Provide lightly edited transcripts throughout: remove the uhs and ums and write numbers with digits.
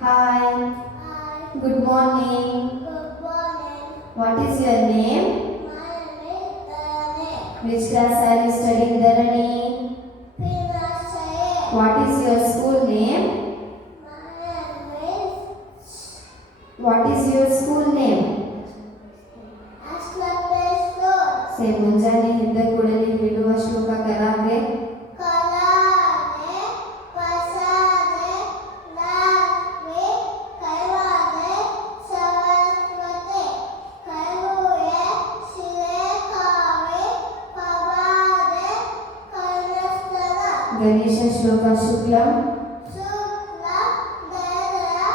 Hi, Hi. good morning. Good morning. What is your name? My name is Dharani. Which class are you studying, Dharani? Pinasaya. What is your school name? My name is What is your school name? Ashlapesur. Say ಮುಂಜಾನೆ ಎದ್ದ ಕೂಡಲೇ ಹೇಳುವ ಶ್ಲೋಕ ಕರಾಗೆ Kalade, Pasade, Lave, Kaivade, Saraswati, Kaivuye, Shilekave, Pavade, Kainastana. Ganesha ಶ್ಲೋಕ ಶುಕ್ಲಂ Shukla, Dara,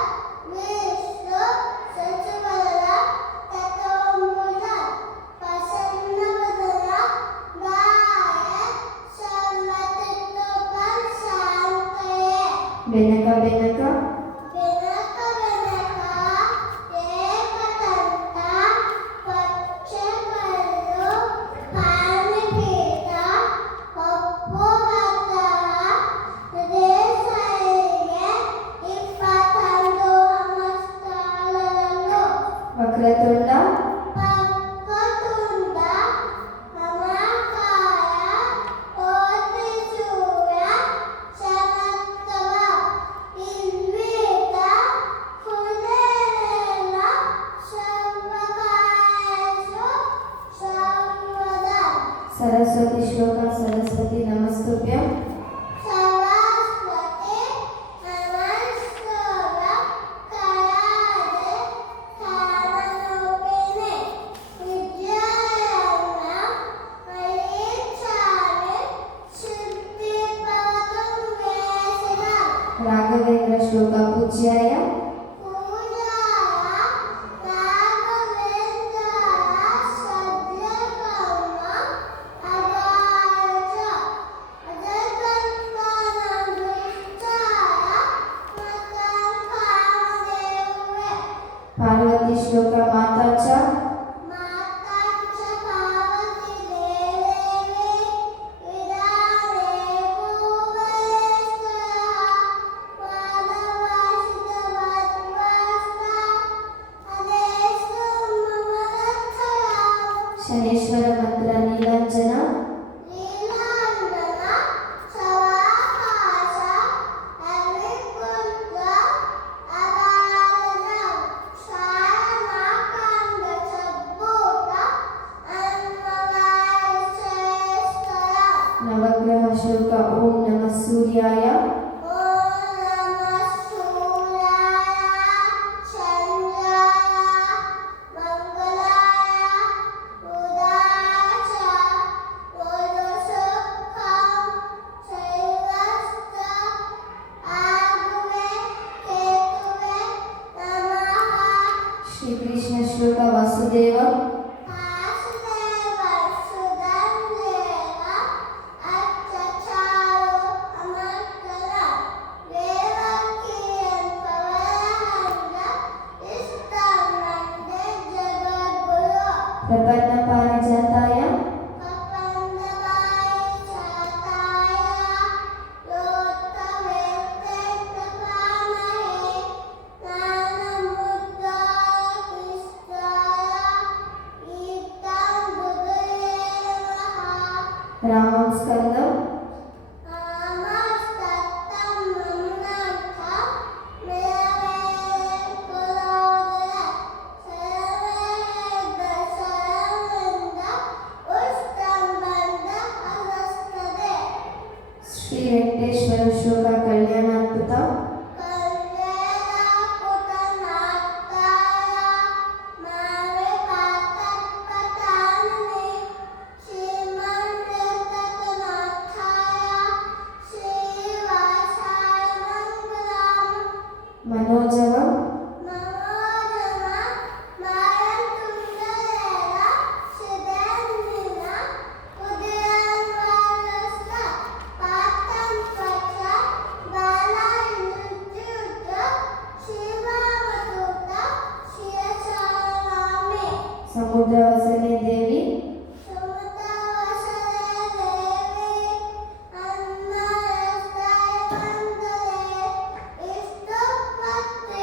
Vishnu, Sachivala, Tatomula, Pasannavadana, Vaya, Sarvatitupam Shantaye. Benaka Benaka Vinaka Vinaka, Ekatanta, Pachakalu, Panipita, Pappuvata, Desaiye, Ippatandu Amastalalalo. Vakratunda ಪಕ್ಕತುಂಡ ಮಮಕಾಯ ಕೋಟಿಸೂರ್ಯ ಸಮಸ್ತವ ಇದ್ವಿತ ಕುಲೇನ ಸರ್ವಕಾಯೇಷು ಸರ್ವದಾ. ಸರಸ್ವತಿ ಶ್ಲೋಕ ಸರಸ್ವತಿ ನಮಸ್ತುಭ್ಯಂ ಸರಸ್ವತಿ ನಮಸ್ತುಭ್ಯ ಕರಾದೆ ಕಾಮರೂಪಿಣಿ ವಿದ್ಯಾರಣ್ಯ ಮರೀಚಾರಿ ಸಿದ್ಧಿಪವತಂ ವೇಸಿನ. ರಾಘವೇಂದ್ರ ಶ್ಲೋಕ ಪೂಜ್ಯಾಯ ಪೂಜಾಯ ರಾಘವೇಂದ್ರಾಯ ಸದ್ಯಕರ್ಮ ಅಗಾಯ ಚ ಅಜಗತ್ಪಾಲಂ ದೃಷ್ಟಾಯ ಮತಂ ಕಾಮದೇವೇ. ಪಾರ್ವತಿ ಶ್ಲೋಕ ಮಾತಾ ಚ ಮಾತಾ ಚ ಪಾರ್ವತಿ ದೇವೇವಿ ವಿದಾನೆ ಭೂವನೇಶ್ವರ ವಾದವಾಸಿತ ವದ್ವಾಸ್ತ ಅದೇಶು ಮಮರಕ್ಷಯ. ಶನೇಶ್ವರ ಮಂತ್ರ ನೀಲಾಂಜನ ನೀಲಾಂಜನ ಸವಾಕಾಶ ಅಗ್ನಿಕುಂಡ ಅಗಾಧನ ಸಾರನಾಕಾಂಡ ಸಬ್ಬೂಟ ಅನ್ವಗಾಯ ಶ್ರೇಷ್ಠರ. ನವಗ್ರಹ ಶ್ಲೋಕ ಓಂ ನಮಃ ಸೂರ್ಯಾಯ ಓಂ ನಮಃ ಸೂರ್ಯಾಯ ಚಂದ್ರಾಯ ಮಂಗಲಾಯ ಉದಾಯ ಚ ವರುಷುಖಂ ಶೈಲಸ್ತ ಆಗುವೆ ಕೇತುವೆ ನಮಃ. ಶ್ರೀಕೃಷ್ಣ ಶ್ಲೋಕ ವಾಸುದೇವ ವಾಸುದೇವ ಸುಧನ್ದೇವ ಅಚ್ಚಚಾರು ಅಮರ್ಕಲ ದೇವಕಿಯನ್ ಪವನಹಂಗ ಇಷ್ಟಮಂದೆ ಜಗದ್ಗುರು. ಪ್ರಪನ್ನ ಪಾರಿಜಾತಾಯ ಕಪಂದವಾಯಿ ಚಾತಾಯ ಲೋಕವೇತ್ತೇತ್ತಪಾಮಹೇ ಜ್ಞಾನಮುದ್ರಾಯ ಕೃಷ್ಣಾಯ ಗೀತಾಂ ಬುಧಯೇ ನಮಃ. ರಾಮಂ ಸ್ಕಂದಂ ಆಮಸ್ತತ್ತಂ ಮನ್ನಂಥ ಮೇರೇ ಕುಲೋದಯ ಸರ್ವೇದ ಶರವಿಂದ ಉಷ್ಟಂ ಬಂದ ಅಗಸ್ತದೆ. ಶ್ರೀ ವೆಂಕಟೇಶ್ವರ ಶ್ಲೋಕ ಕಲ್ಯಾಣಾದ್ಭುತ ಕಲ್ಯಾಣಪುತನಾಥಾಯ ಮಾವಿಪಾತತ್ಪತಾನಿನಿ ಶ್ರೀಮಂತತನಾಥಾಯ ಶ್ರೀವಾಸಾಯ ಮಂಗಲಂ. ಮನೋಜವಂ ನಮೋಜನ ಮಾಯತುಂಡಲೇನ ಸಿದ್ಧೇಂದ್ರಿನ ಉದಯನ್ವರಸ್ತ ಪಾತಂ ಪಚ ಬಾಲಾಯುಜ್ಯುತ ಶಿವಾವಧೂತ ಶಿರಚಾರನಾಮಿ. ಸಮುದ್ರ ವಸನೆ ದೇವಿ ಸುಮತವಸನೆ ದೇವಿ ಅನ್ಮಯಸ್ತಾಯ ವಂದನೆ ಇಷ್ಟಪತ್ತೆ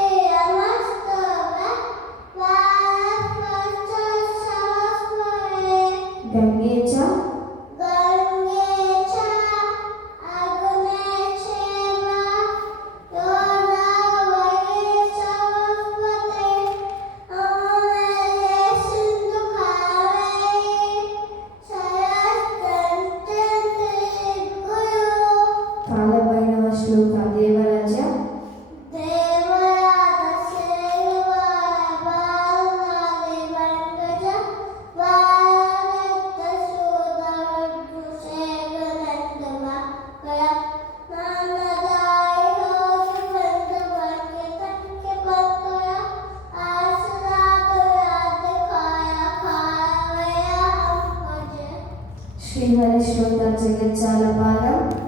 जीवन श्रोता जगज्जालपालम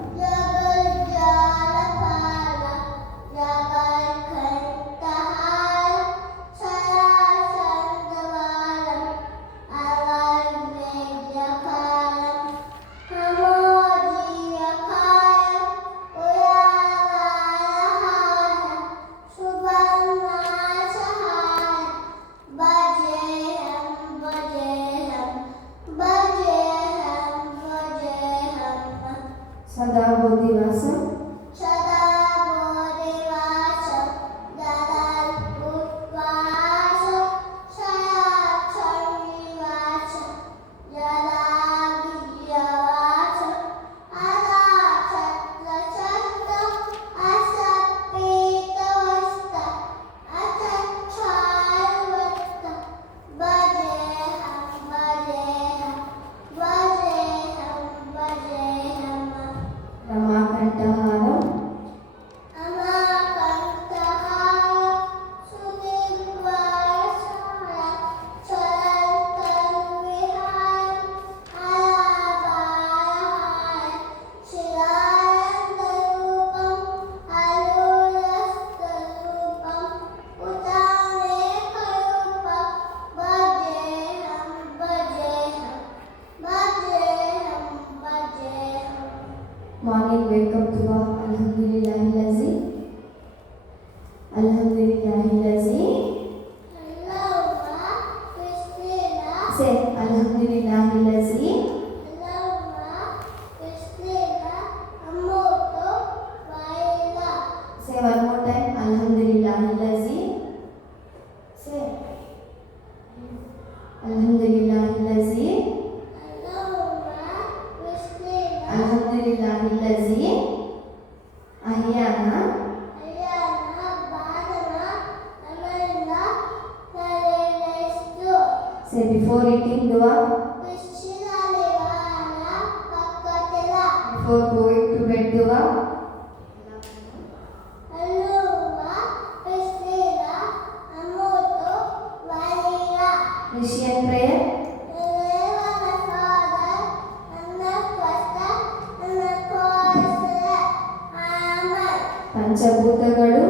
सदा बोधिवासम रमाकंठहारम morning wake up dua alhamdulillahillazi say alhamdulillahillazi say one more time alhamdulillahillazi say alhamdulillahillazi alhamdulillahillazi ahyana say before eating dua before going to bed dua Christian prayer ಪಂಚಭೂತಗಳು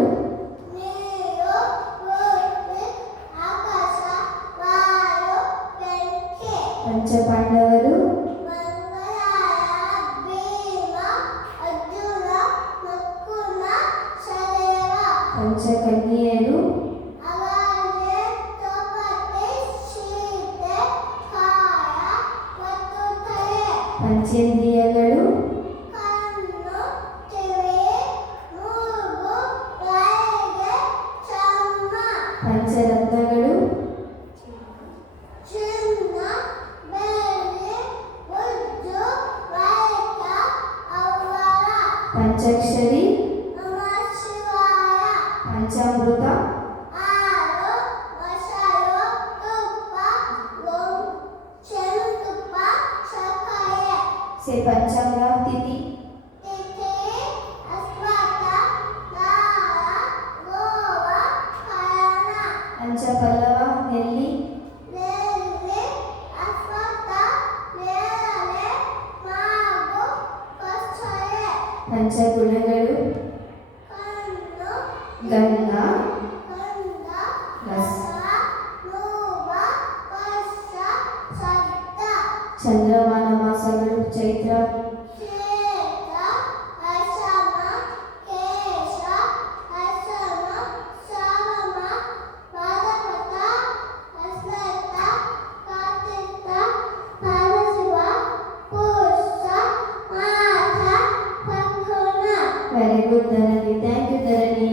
ಪಂಚಪಾಂಡವರು ಪಂಚಕನ್ಯೆಯರು ಪಂಚೇಂದ್ರಿಯಗಳು ಪಂಚರತ್ನಗಳು ಪಂಚಾಕ್ಷರಿ ಪಂಚಾಮೃತ से पंचांगा तिथि पंचपल्लव नेल्ली पंचगुणಗಳು ಗಂಧ ಚಂದ್ರಮಾನ ಮಾಸಗಳು ಚೈತ್ರ very good Dharani thank you Dharani